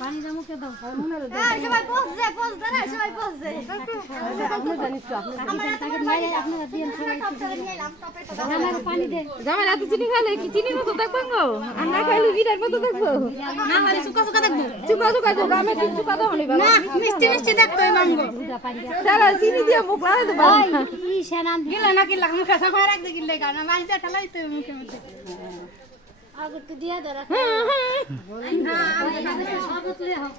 পানি দাও মুখে দাও সবাই বসে বসে না সবাই বসে আপনি জানিস তো আপনারা দিন সবাই আমার পানি দে জামাই রাতে চিনি খাইলে কি চিনির মতো দেখব গো আর না খাইলে বিরার মতো দেখব না খাইলে সুকা সুকা দেখব সুকা সুকা দেখব আমি কি সুকা দাও হলি বাবা না মিষ্টি মিষ্টি দেখতো মামগো সারা চিনি দিয়ে মুখ লাগাই দেব ভাই ই সেনাম গিলা না কি লাগ মুখে সাফা রাখ দে গিলে গানা মাইজা ঠলাই তো মুখে মধ্যে আগে তো দিয়া ধরা হ্যাঁ হ্যাঁ সব তুলে হোক